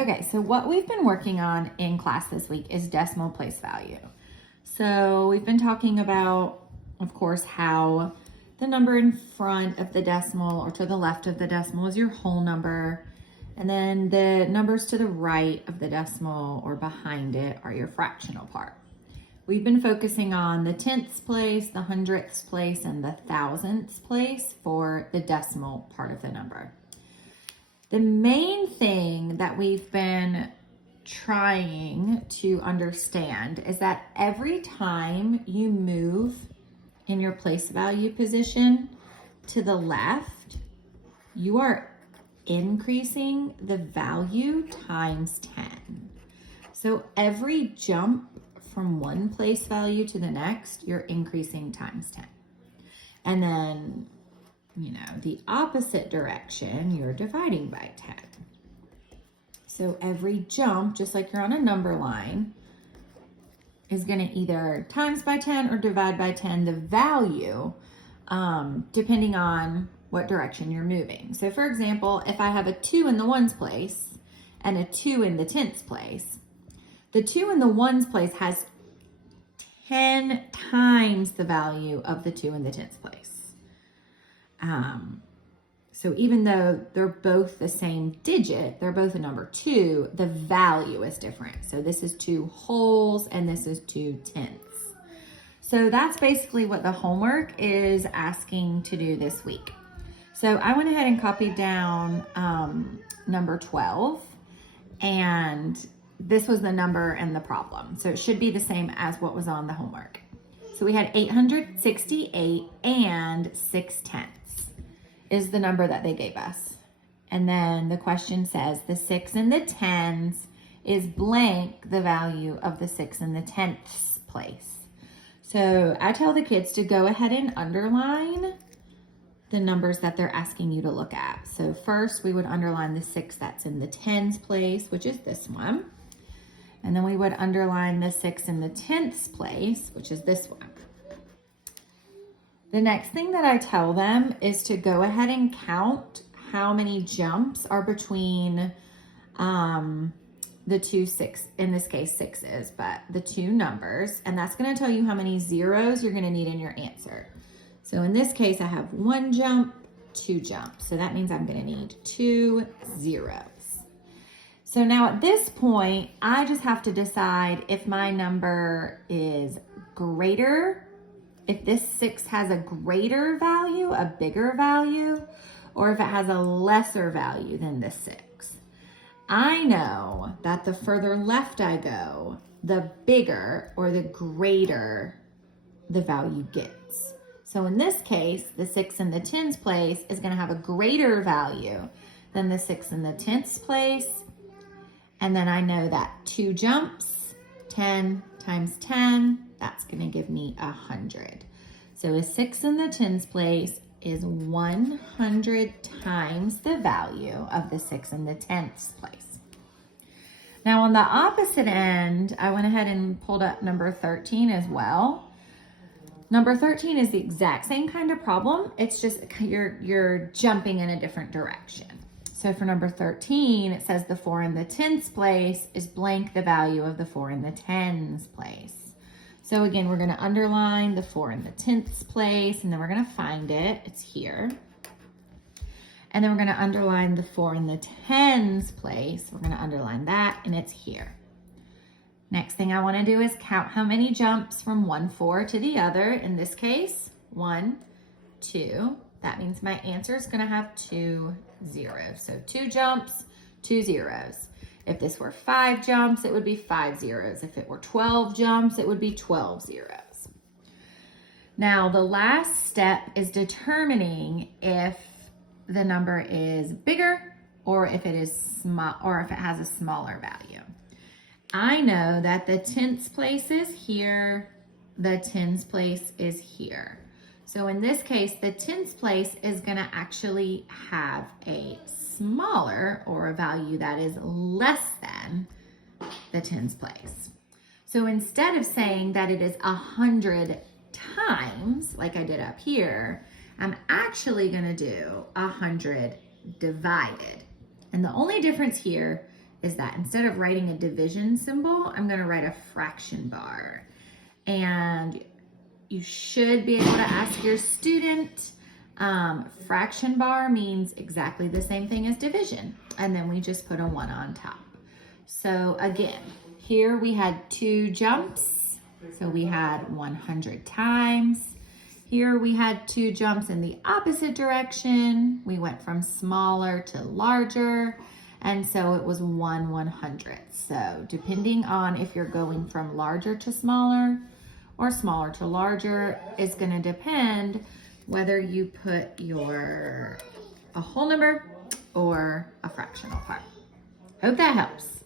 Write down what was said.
Okay, so what we've been working on in class this week is decimal place value. So we've been talking about, of course, how the number in front of the decimal or to the left of the decimal is your whole number. And then the numbers to the right of the decimal or behind it are your fractional part. We've been focusing on the tenths place, the hundredths place, and the thousandths place for the decimal part of the number. The main thing that we've been trying to understand is that every time you move in your place value position to the left, you are increasing the value times 10. So every jump from one place value to the next, you're increasing times 10. And then, the opposite direction, you're dividing by 10. So every jump, just like you're on a number line, is going to either times by 10 or divide by 10 the value, depending on what direction you're moving. So for example, if I have a 2 in the ones place and a 2 in the tenths place, the 2 in the ones place has 10 times the value of the 2 in the tenths place. So even though they're both the same digit, they're both a number 2, the value is different. So this is 2 wholes and this is 2 tenths. So that's basically what the homework is asking to do this week. So I went ahead and copied down number 12, and this was the number and the problem. So it should be the same as what was on the homework. So we had 868 and 6/10 is the number that they gave us. And then the question says the 6 in the tens is blank the value of the 6 in the tenths place. So I tell the kids to go ahead and underline the numbers that they're asking you to look at. So first we would underline the 6 that's in the tens place, which is this one. And then we would underline the 6 in the tenths place, which is this one. The next thing that I tell them is to go ahead and count how many jumps are between the two six, in this case sixes, but the two numbers, and that's going to tell you how many zeros you're going to need in your answer. So in this case, I have 1 jump, 2 jumps. So that means I'm going to need 2 zeros. So now at this point, I just have to decide if my number is greater, if this 6 has a greater value, a bigger value, or if it has a lesser value than the 6. I know that the further left I go, the bigger or the greater the value gets. So in this case, the 6 in the tens place is going to have a greater value than the 6 in the tenths place. And then I know that 2 jumps, 10 times 10, that's going to give me 100. So a 6 in the tens place is 100 times the value of the 6 in the tenths place. Now on the opposite end, I went ahead and pulled up number 13 as well. Number 13 is the exact same kind of problem. It's just you're jumping in a different direction. So for number 13, it says the 4 in the tenths place is blank the value of the 4 in the tens place. So again, we're going to underline the 4 in the tenths place, and then we're going to find it. It's here. And then we're going to underline the 4 in the tens place. We're going to underline that, and it's here. Next thing I want to do is count how many jumps from one 4 to the other. In this case, 1, 2. That means my answer is going to have 2 zeros. So 2 jumps, 2 zeros. If this were 5 jumps, it would be 5 zeros. If it were 12 jumps, it would be 12 zeros. Now, the last step is determining if the number is bigger or if it is small, or if it has a smaller value. I know that the tenths place is here, the tens place is here. So in this case, the tenths place is going to actually have a smaller, or a value that is less than the tens place. So instead of saying that it is 100 times, like I did up here, I'm actually going to do 100 divided. And the only difference here is that instead of writing a division symbol, I'm gonna write a fraction bar. And you should be able to ask your student. Fraction bar means exactly the same thing as division. And then we just put a 1 on top. So again, here we had 2 jumps. So we had 100 times. Here we had 2 jumps in the opposite direction. We went from smaller to larger. And so it was 1/100th. So depending on if you're going from larger to smaller or smaller to larger is going to depend whether you put a whole number or a fractional part. Hope that helps.